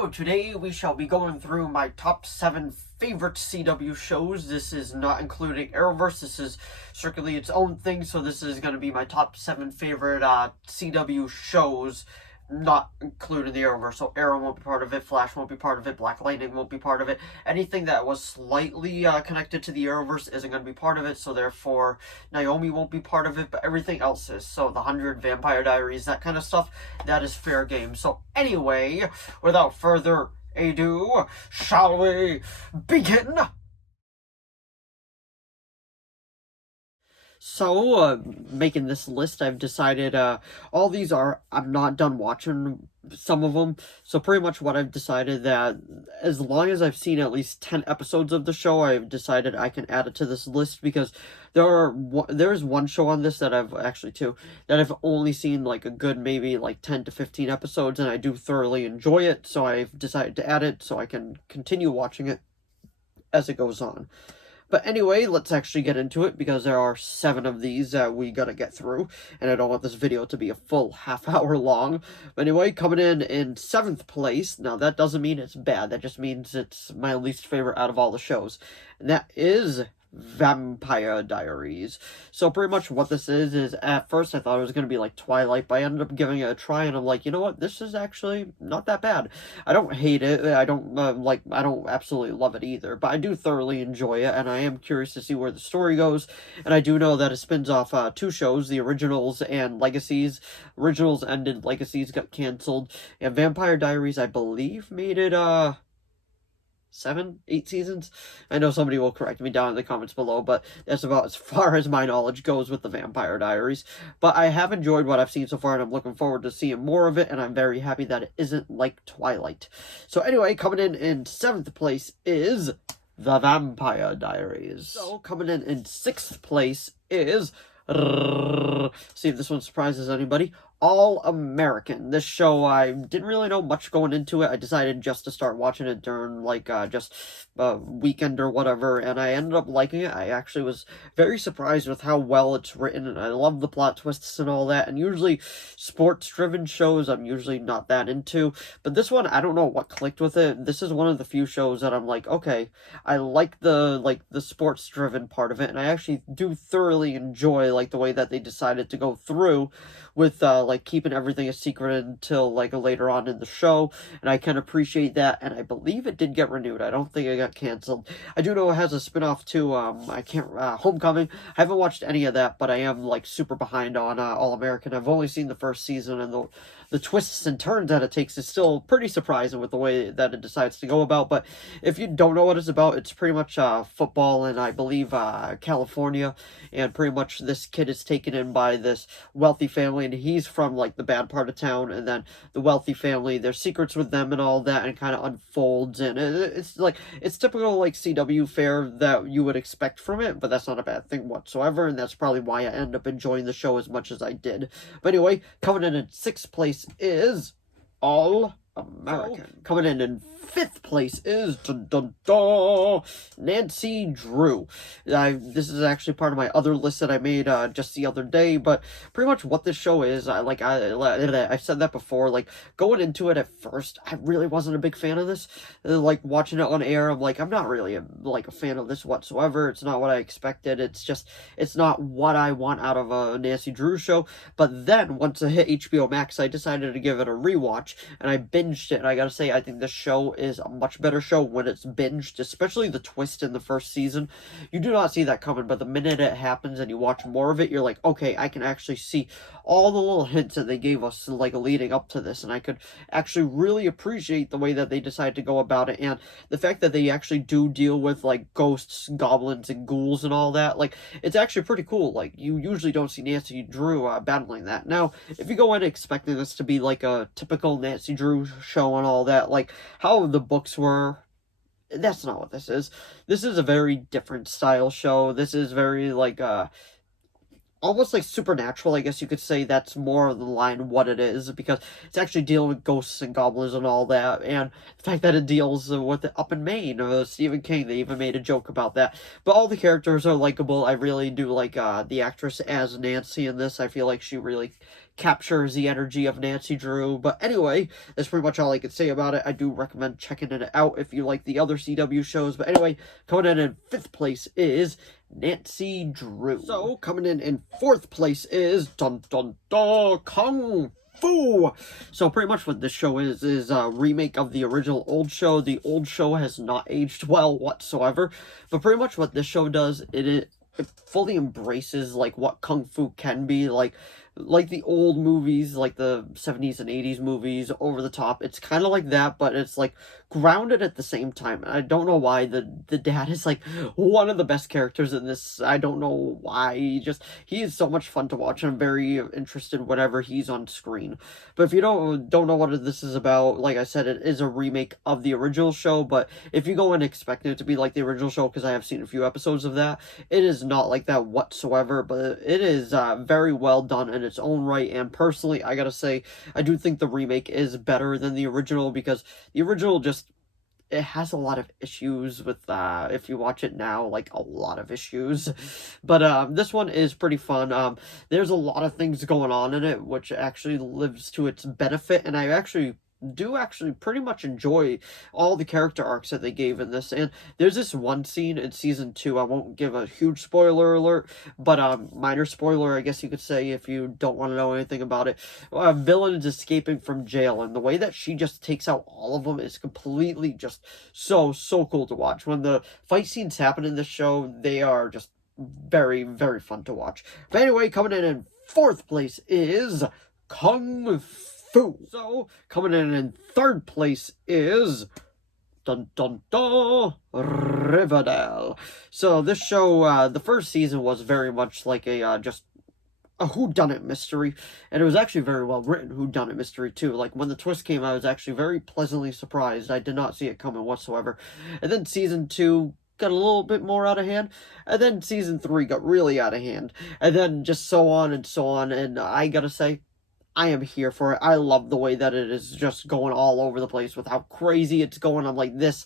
So today we shall be going through my top 7 favorite CW shows. This is not including Arrowverse. This is strictly its own thing. So this is going to be my top 7 favorite CW shows, not including the Arrowverse. So Arrow won't be part of it, Flash won't be part of it, Black Lightning won't be part of it. Anything that was slightly connected to the Arrowverse isn't going to be part of it, so therefore Naomi won't be part of it, but everything else is. So the 100, Vampire Diaries, that kind of stuff, that is fair game. So anyway, without further ado, shall we begin? So, making this list, I've decided, all these I'm not done watching some of them, so pretty much what I've decided that as long as I've seen at least 10 episodes of the show, I've decided I can add it to this list, because there's one show on this that actually two, that I've only seen like a good maybe like 10 to 15 episodes, and I do thoroughly enjoy it, so I've decided to add it so I can continue watching it as it goes on. But anyway, let's actually get into it, because there are 7 of these that we gotta get through, and I don't want this video to be a full half-hour long. But anyway, coming in 7th place, now that doesn't mean it's bad, that just means it's my least favorite out of all the shows, and that is Vampire Diaries. So pretty much what this is at first I thought it was going to be like Twilight, but I ended up giving it a try, and I'm like, you know what, this is actually not that bad. I don't hate it, I don't I don't absolutely love it either, but I do thoroughly enjoy it, and I am curious to see where the story goes. And I do know that it spins off 2 shows, the Originals and Legacies. Originals ended, Legacies got canceled, and Vampire Diaries, I believe, made it 7, 8 seasons. I know somebody will correct me down in the comments below, but that's about as far as my knowledge goes with the Vampire Diaries. But I have enjoyed what I've seen so far, and I'm looking forward to seeing more of it, and I'm very happy that it isn't like Twilight. So anyway, coming in 7th place is The Vampire Diaries. So coming in 6th place is, see if this one surprises anybody, All American. This show, I didn't really know much going into it. I decided just to start watching it during, just a weekend or whatever, and I ended up liking it. I actually was very surprised with how well it's written, and I love the plot twists and all that, and usually sports-driven shows I'm usually not that into, but this one, I don't know what clicked with it. This is one of the few shows that I'm like, okay, I like the sports-driven part of it, and I actually do thoroughly enjoy, the way that they decided to go through with, keeping everything a secret until, later on in the show, and I can appreciate that, and I believe it did get renewed. I don't think it got canceled. I do know it has a spin-off too, Homecoming. I haven't watched any of that, but I am, super behind on, All-American. I've only seen the first season, and the twists and turns that it takes is still pretty surprising with the way that it decides to go about. But if you don't know what it's about, it's pretty much football in, I believe, California, and pretty much this kid is taken in by this wealthy family, and he's from the bad part of town, and then the wealthy family, there's secrets with them and all that, and kind of unfolds, and it's typical CW fare that you would expect from it, but that's not a bad thing whatsoever, and that's probably why I end up enjoying the show as much as I did. But anyway, coming in 6th place is All American. Coming in 5th place is Nancy Drew. This is actually part of my other list that I made just the other day, but pretty much what this show is, I've said that before, going into it at first, I really wasn't a big fan of this. Watching it on air, I'm I'm not really a fan of this whatsoever. It's not what I expected. It's not what I want out of a Nancy Drew show. But then, once I hit HBO Max, I decided to give it a rewatch, and I binged it, and I gotta say, I think this show is a much better show when it's binged, especially the twist in the first season. You do not see that coming, but the minute it happens and you watch more of it, you're like, okay, I can actually see all the little hints that they gave us leading up to this, and I could actually really appreciate the way that they decide to go about it, and the fact that they actually do deal with ghosts, goblins, and ghouls and all that. It's actually pretty cool. You usually don't see Nancy Drew battling that. Now, if you go in expecting this to be a typical Nancy Drew show and all that, how the books were, that's not what this is. This is a very different style show. This is very almost supernatural, I guess you could say. That's more of the line what it is, because it's actually dealing with ghosts and goblins and all that, and the fact that it deals with it up in Maine. Stephen King, they even made a joke about that. But all the characters are likable. I really do like the actress as Nancy in this. I feel like she really captures the energy of Nancy Drew. But anyway, that's pretty much all I could say about it. I do recommend checking it out if you like the other CW shows. But anyway, coming in 5th place is Nancy Drew. So, coming in 4th place is Dun Dun Dun Kung Fu. So pretty much what this show is a remake of the original old show. The old show has not aged well whatsoever. But pretty much what this show does, it fully embraces like what kung fu can be, like the old movies, like the 70s and 80s movies, over the top. It's kind of like that, but it's like grounded at the same time. And I don't know why the dad is like one of the best characters in this. I don't know why. He is so much fun to watch, and I'm very interested whenever he's on screen. But if you don't know what this is about, like I said, it is a remake of the original show. But if you go in expecting it to be like the original show, because I have seen a few episodes of that, it is not like that whatsoever. But it is very well done in its own right. And personally, I gotta say, I do think the remake is better than the original, because the original it has a lot of issues with, if you watch it now, like a lot of issues. But this one is pretty fun. There's a lot of things going on in it, which actually lives to its benefit, and I do pretty much enjoy all the character arcs that they gave in this. And there's this one scene in season 2, I won't give a huge spoiler alert, but minor spoiler, I guess you could say, if you don't want to know anything about it. A villain is escaping from jail, and the way that she just takes out all of them is completely just so cool to watch. When the fight scenes happen in this show, they are just very, very fun to watch. But anyway, coming in 4th place is Kung Fu. So, coming in 3rd place is Dun Dun Dun Riverdale. So this show, the first season was very much like just a whodunit mystery, and it was actually very well written whodunit mystery too. Like when the twist came, I was actually very pleasantly surprised. I did not see it coming whatsoever. And then season 2 got a little bit more out of hand, and then season 3 got really out of hand, and then just so on and so on. And I gotta say, I am here for it. I love the way that it is just going all over the place with how crazy it's going. I'm like, this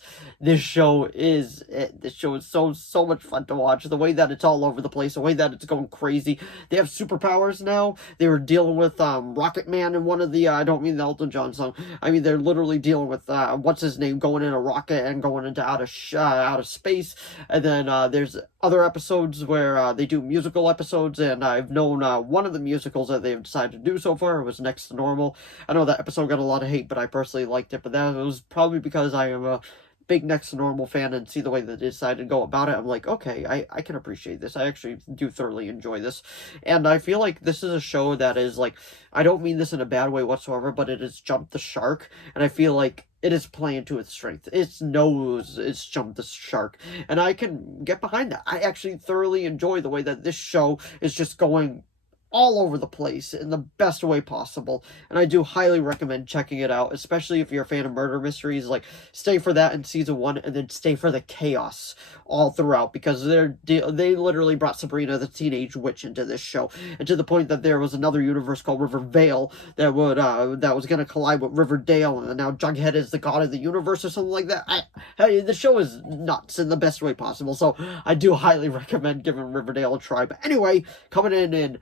show is it. This show is so much fun to watch. The way that it's all over the place, the way that it's going crazy. They have superpowers now. They were dealing with Rocket Man in one of the I don't mean the Elton John song. I mean, they're literally dealing with what's his name, going in a rocket and going into out of space. And then there's other episodes where they do musical episodes, and I've known one of the musicals that they've decided to do so far was Next to Normal. I know that episode got a lot of hate, but I personally liked it. But that was probably because I am a big Next to Normal fan, and see the way that they decided to go about it, I'm like, okay, I can appreciate this. I actually do thoroughly enjoy this. And I feel like this is a show that is like, I don't mean this in a bad way whatsoever, but it has jumped the shark, and I feel like it is playing to its strength. It knows it's jumped the shark, and I can get behind that. I actually thoroughly enjoy the way that this show is just going all over the place in the best way possible, and I do highly recommend checking it out, especially if you're a fan of murder mysteries. Like, stay for that in season 1, and then stay for the chaos all throughout, because they literally brought Sabrina the Teenage Witch into this show, and to the point that there was another universe called Rivervale that was going to collide with Riverdale, and now Jughead is the god of the universe or something like that. The show is nuts in the best way possible, so I do highly recommend giving Riverdale a try. But anyway, coming in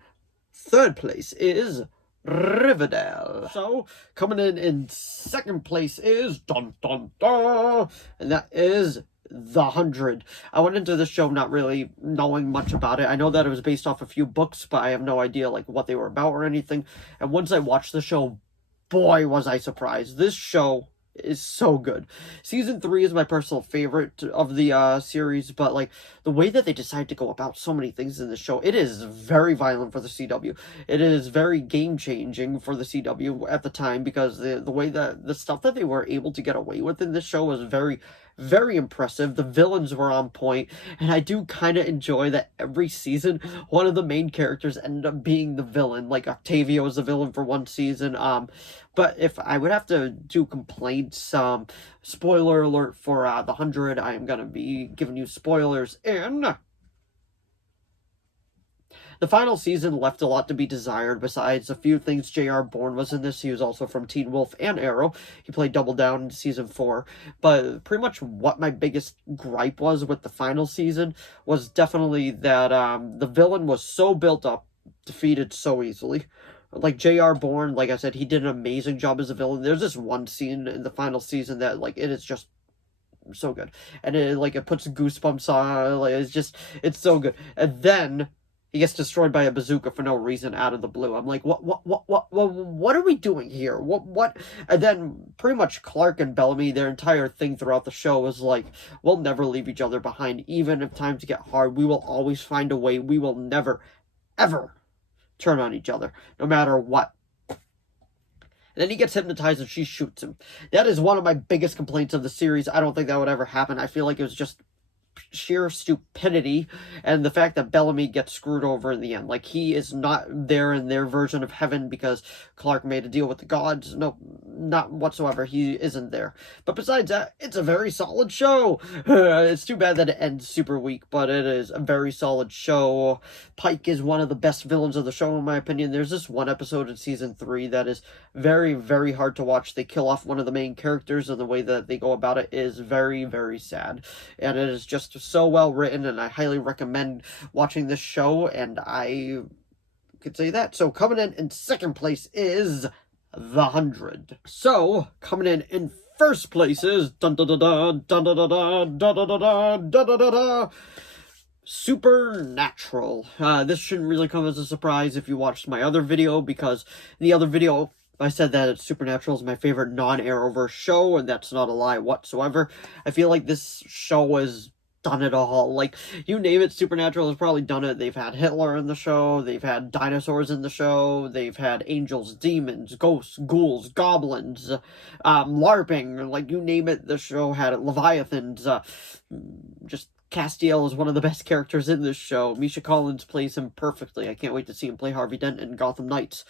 3rd place is Riverdale. So, coming in 2nd place is Dun Dun Dun, and that is The 100. I went into this show not really knowing much about it. I know that it was based off a few books, but I have no idea like what they were about or anything. And once I watched the show, boy, was I surprised. This show is so good. Season 3 is my personal favorite of the series, but like the way that they decide to go about so many things in the show, it is very violent for the CW. It is very game changing for the CW at the time, because the way that the stuff that they were able to get away with in this show was very, very impressive. The villains were on point, and I do kind of enjoy that every season one of the main characters ended up being the villain. Like Octavia was the villain for one season. But if I would have to do complaints, spoiler alert for The 100, I am going to be giving you spoilers in... The final season left a lot to be desired. Besides a few things, J.R. Bourne was in this. He was also from Teen Wolf and Arrow. He played Double Down in season 4. But pretty much what my biggest gripe was with the final season was definitely that the villain was so built up, defeated so easily. Like J.R. Bourne, like I said, he did an amazing job as a villain. There's this one scene in the final season that, like, it is just so good, and it puts goosebumps on. Like, it's so good. And then he gets destroyed by a bazooka for no reason out of the blue. I'm like, what are we doing here? What? And then pretty much Clark and Bellamy, their entire thing throughout the show was like, we'll never leave each other behind, even if times get hard. We will always find a way. We will never, ever turn on each other, no matter what. And then he gets hypnotized and she shoots him. That is one of my biggest complaints of the series. I don't think that would ever happen. I feel like it was just sheer stupidity, and the fact that Bellamy gets screwed over in the end. Like, he is not there in their version of heaven because Clark made a deal with the gods. No, not whatsoever. He isn't there. But besides that, it's a very solid show. It's too bad that it ends super weak, but it is a very solid show. Pike is one of the best villains of the show, in my opinion. There's this one episode in season 3 that is very, very hard to watch. They kill off one of the main characters, and the way that they go about it is very, very sad. And it is just so well written, and I highly recommend watching this show, and I could say that. So coming in second place is The 100. So coming in first place is dun dun dun dun dun dun dun dun dun dun dun dun dun. Supernatural. This shouldn't really come as a surprise if you watched my other video, because in the other video I said that Supernatural is my favorite non-Arrowverse show, and that's not a lie whatsoever. I feel like this show has done it all. Like, you name it, Supernatural has probably done it. They've had Hitler in the show, they've had dinosaurs in the show, they've had angels, demons, ghosts, ghouls, goblins, LARPing, like, you name it, the show had it. Leviathans, just Castiel is one of the best characters in this show. Misha Collins plays him perfectly. I can't wait to see him play Harvey Dent in Gotham Knights.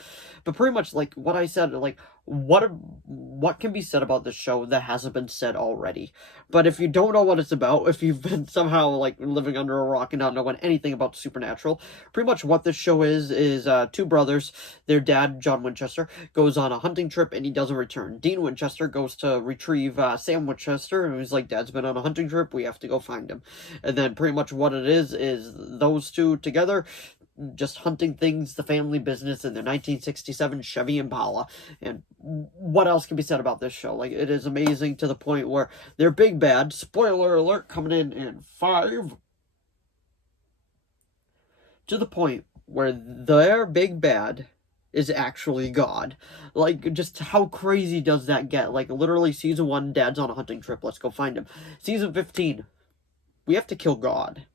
But pretty much, like what I said, like, what can be said about this show that hasn't been said already? But if you don't know what it's about, if you've been somehow, like, living under a rock and not knowing anything about Supernatural, pretty much what this show is two brothers. Their dad, John Winchester, goes on a hunting trip and he doesn't return. Dean Winchester goes to retrieve Sam Winchester, and he's like, Dad's been on a hunting trip, we have to go find him. And then pretty much what it is those two together just hunting things, the family business, in their 1967 Chevy Impala. And what else can be said about this show? Like, it is amazing to the point where their big bad, spoiler alert, coming in 5, to the point where their big bad is actually God. Like, just how crazy does that get? Like, literally, season 1, Dad's on a hunting trip, let's go find him. Season 15, we have to kill God,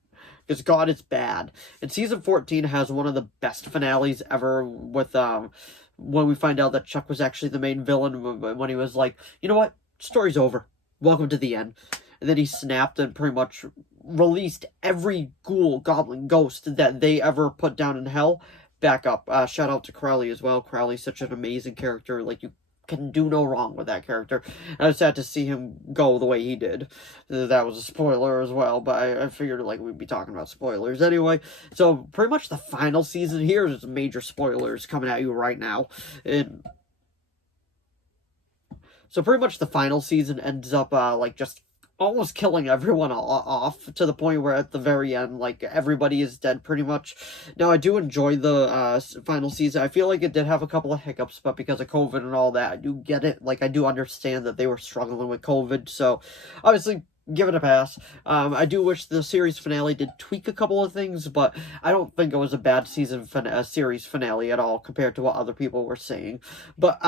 because God is bad. And season 14 has one of the best finales ever, with when we find out that Chuck was actually the main villain, when he was like, you know what, story's over, welcome to the end. And then he snapped and pretty much released every ghoul, goblin, ghost that they ever put down in hell back up. Shout out to Crowley as well. Crowley's such an amazing character. Like, you can do no wrong with that character. I was sad to see him go the way he did. That was a spoiler as well, but I figured, like, we'd be talking about spoilers anyway. So pretty much the final season here is major spoilers coming at you right now. And so pretty much the final season ends up like just almost killing everyone off, to the point where at the very end, like, everybody is dead pretty much. Now, I do enjoy the final season. I feel like it did have a couple of hiccups, but because of COVID and all that, I do get it. Like, I do understand that they were struggling with COVID, so obviously give it a pass. I do wish the series finale did tweak a couple of things, but I don't think it was a bad series finale at all compared to what other people were saying. But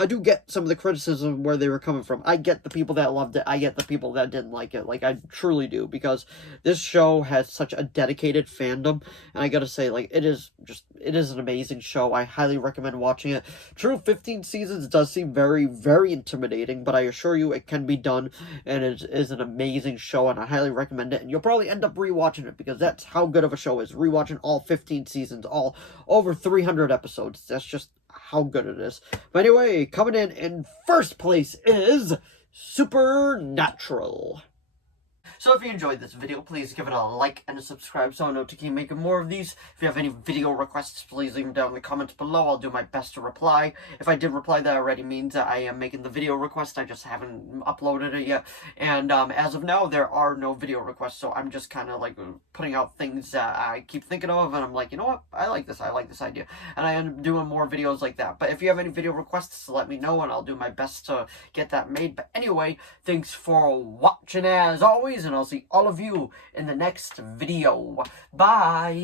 I do get some of the criticism where they were coming from. I get the people that loved it. I get the people that didn't like it. Like, I truly do, because this show has such a dedicated fandom, and I gotta say, like, it is an amazing show. I highly recommend watching it. True, 15 seasons does seem very, very intimidating, but I assure you it can be done, and it is an amazing show, and I highly recommend it. And you'll probably end up rewatching it, because that's how good of a show it is. Rewatching all 15 seasons, all over 300 episodes. That's just how good it is. But anyway, coming in first place is Supernatural. So if you enjoyed this video, please give it a like and a subscribe so I know to keep making more of these. If you have any video requests, please leave them down in the comments below. I'll do my best to reply. If I did reply, that already means that I am making the video request. I just haven't uploaded it yet. And as of now, there are no video requests, so I'm just kind of like putting out things that I keep thinking of, and I'm like, you know what, I like this idea, and I end up doing more videos like that. But if you have any video requests, let me know, and I'll do my best to get that made. But anyway, thanks for watching as always, and I'll see all of you in the next video. Bye!